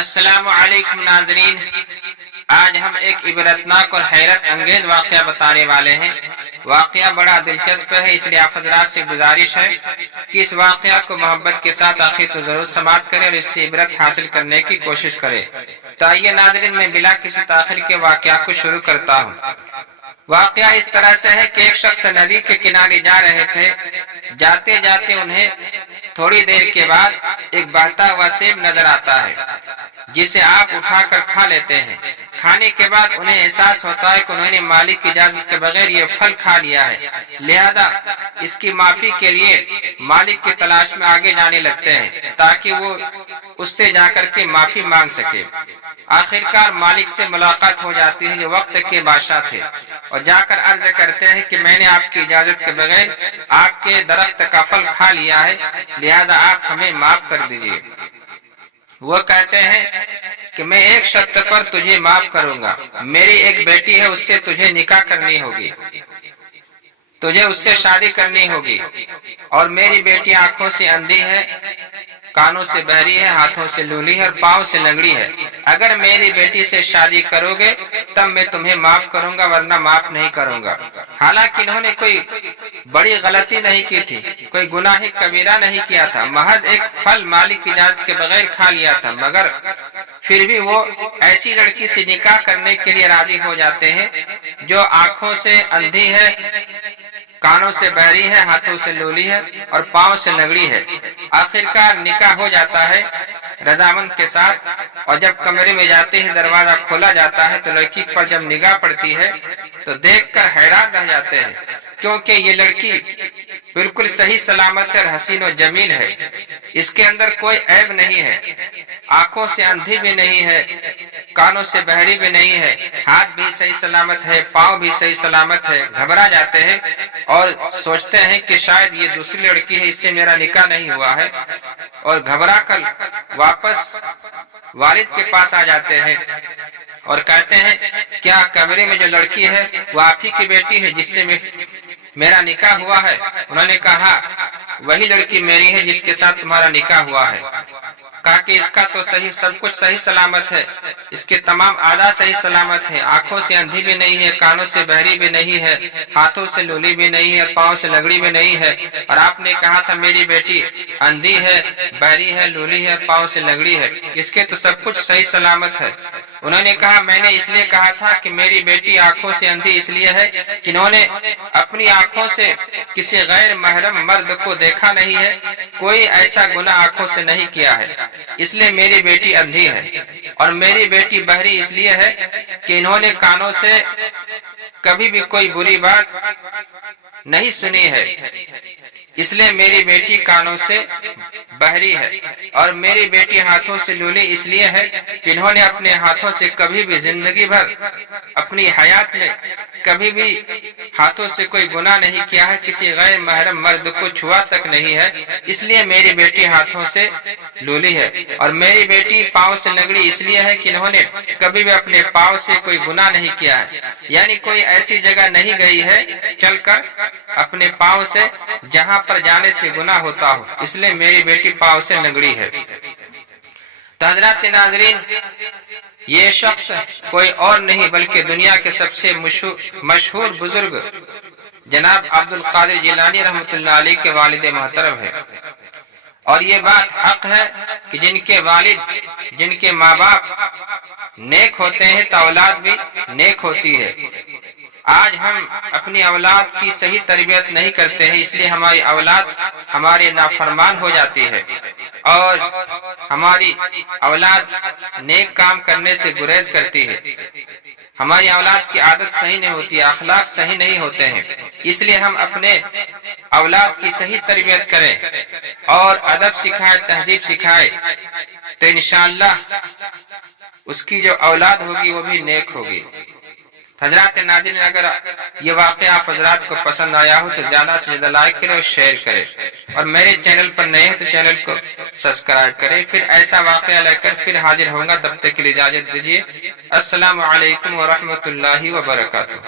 السلام علیکم ناظرین، آج ہم ایک عبرتناک اور حیرت انگیز واقعہ بتانے والے ہیں۔ واقعہ بڑا دلچسپ ہے، اس لیے آپ حضرات سے گزارش ہے کہ اس واقعہ کو محبت کے ساتھ آخر تو ضرور سماعت کریں اور اس سے عبرت حاصل کرنے کی کوشش کریں۔ تو آئیے ناظرین، میں بلا کسی تاخیر کے واقعہ کو شروع کرتا ہوں۔ واقعہ اس طرح سے ہے کہ ایک شخص ندی کے کنارے جا رہے تھے۔ جاتے جاتے انہیں تھوڑی دیر کے بعد ایک بہتا ہوا سیب نظر آتا ہے جسے آپ اٹھا کر کھا لیتے ہیں۔ کھانے کے بعد انہیں احساس ہوتا ہے کہ انہوں نے مالک کی اجازت کے بغیر یہ پھل کھا لیا ہے، لہذا اس کی معافی کے لیے مالک کی تلاش میں آگے جانے لگتے ہیں تاکہ وہ اس سے جا کر کے معافی مانگ سکے۔ آخرکار مالک سے ملاقات ہو جاتی ہے جو وقت کے بادشاہ تھے، اور جا کر عرض کرتے ہیں کہ میں نے آپ کی اجازت کے بغیر آپ کے درخت کا پھل کھا لیا ہے، لہذا آپ ہمیں معاف کر دیجیے۔ وہ کہتے ہیں کہ میں ایک شرط پر تجھے معاف کروں گا، میری ایک بیٹی ہے، اس سے تجھے نکاح کرنی ہوگی، تجھے اس سے شادی کرنی ہوگی، اور میری بیٹی آنکھوں سے اندھی ہے، کانوں سے بہری ہے، ہاتھوں سے لولی ہے اور پاؤں سے لنگڑی ہے۔ اگر میری بیٹی سے شادی کرو گے تب میں تمہیں معاف کروں گا، ورنہ معاف نہیں کروں گا۔ حالانکہ انہوں نے کوئی بڑی غلطی نہیں کی تھی، کوئی گناہ کبیرہ نہیں کیا تھا، محض ایک پھل مالک کی اجازت کے بغیر کھا لیا تھا، مگر پھر بھی وہ ایسی لڑکی سے نکاح کرنے کے لیے راضی ہو جاتے ہیں جو آنکھوں سے اندھی ہے، کانوں سے بہری ہے، ہاتھوں سے لولی ہے اور پاؤں سے لنگڑی ہے۔ آخرکار نکاح ہو جاتا ہے رضامند کے ساتھ، اور جب کمرے میں جاتے ہیں دروازہ کھولا جاتا ہے تو لڑکی پر جب نگاہ پڑتی ہے تو دیکھ کر حیران رہ جاتے ہیں، کیونکہ یہ لڑکی بالکل صحیح سلامت اور حسین و جمیل ہے، اس کے اندر کوئی عیب نہیں ہے، آنکھوں سے اندھی بھی نہیں ہے، کانوں سے بہری بھی نہیں ہے، ہاتھ بھی صحیح سلامت ہے، پاؤں بھی صحیح سلامت ہے۔ گھبرا جاتے ہیں اور سوچتے ہیں کہ شاید یہ دوسری لڑکی ہے، اس سے میرا نکاح نہیں ہوا ہے، اور گھبرا کر واپس والد کے پاس آ جاتے ہیں اور کہتے ہیں کیا کمرے میں جو لڑکی ہے وہ آپ ہی کی بیٹی ہے جس سے میرا نکاح ہوا ہے؟ انہوں نے کہا وہی لڑکی میری ہے جس کے ساتھ تمہارا نکاح ہوا ہے۔ کہا کہ اس کا تو صحیح سب کچھ صحیح سلامت ہے، اس کے تمام اعضاء صحیح سلامت ہیں، آنکھوں سے اندھی بھی نہیں ہے، کانوں سے بہری بھی نہیں ہے، ہاتھوں سے لولی بھی نہیں ہے، پاؤں سے لنگڑی بھی نہیں ہے، اور آپ نے کہا تھا میری بیٹی اندھی ہے، بہری ہے، لولی ہے، پاؤں سے لنگڑی ہے، اس کے تو سب کچھ صحیح سلامت ہے۔ انہوں نے کہا میں نے اس لیے کہا تھا کہ میری بیٹی آنکھوں سے اندھی اس لیے ہے کہ انہوں نے اپنی آنکھوں سے کسی غیر محرم مرد کو دیکھا نہیں ہے، کوئی ایسا گناہ آنکھوں سے نہیں کیا ہے، اس لیے میری بیٹی اندھی ہے، اور میری بیٹی بہری اس لیے ہے کہ انہوں نے کانوں سے کبھی بھی کوئی بری بات نہیں سنی ہے، اس لیے میری بیٹی کانوں سے بہری ہے، اور میری بیٹی ہاتھوں سے لولی اس لیے ہے کہ انہوں نے اپنے ہاتھوں سے کبھی بھی زندگی بھر اپنی حیات میں کبھی بھی ہاتھوں سے کوئی گناہ نہیں کیا ہے، کسی غیر محرم مرد کو چھوا تک نہیں ہے، اس لیے میری بیٹی ہاتھوں سے لولی ہے، اور میری بیٹی پاؤں سے لنگڑی اس لیے ہے کہ انہوں نے کبھی بھی اپنے پاؤں سے کوئی گناہ نہیں کیا ہے، یعنی کوئی ایسی جگہ نہیں گئی ہے چل کر اپنے پاؤں سے جہاں پر جانے سے گناہ ہوتا ہو، اس لیے میری بیٹی پاؤں سے لنگڑی ہے۔ تو حضرات ناظرین، یہ شخص کوئی اور نہیں بلکہ دنیا کے سب سے مشہور بزرگ جناب عبد القادر جیلانی رحمۃ اللہ علیہ کے والد محترم ہے، اور یہ بات حق ہے کہ جن کے والد، جن کے ماں باپ نیک ہوتے ہیں تو اولاد بھی نیک ہوتی ہے۔ آج ہم اپنی اولاد کی صحیح تربیت نہیں کرتے ہیں، اس لیے ہماری اولاد ہمارے نافرمان ہو جاتی ہے، اور ہماری اولاد نیک کام کرنے سے گریز کرتی ہے، ہماری اولاد کی عادت صحیح نہیں ہوتی، اخلاق صحیح نہیں ہوتے ہیں، اس لیے ہم اپنے اولاد کی صحیح تربیت کریں اور ادب سکھائے، تہذیب سکھائے، تو انشاءاللہ اس کی جو اولاد ہوگی وہ بھی نیک ہوگی۔ حضرات ناظرین، اگر یہ واقعہ آپ حضرات کو پسند آیا ہو تو زیادہ سے زیادہ لائک کریں اور شیئر کریں، اور میرے چینل پر نئے ہیں تو چینل کو سبسکرائب کریں۔ پھر ایسا واقعہ لے کر پھر حاضر ہوں گا، تب تک کے لیے اجازت دیجیے۔ السلام علیکم ورحمۃ اللہ وبرکاتہ۔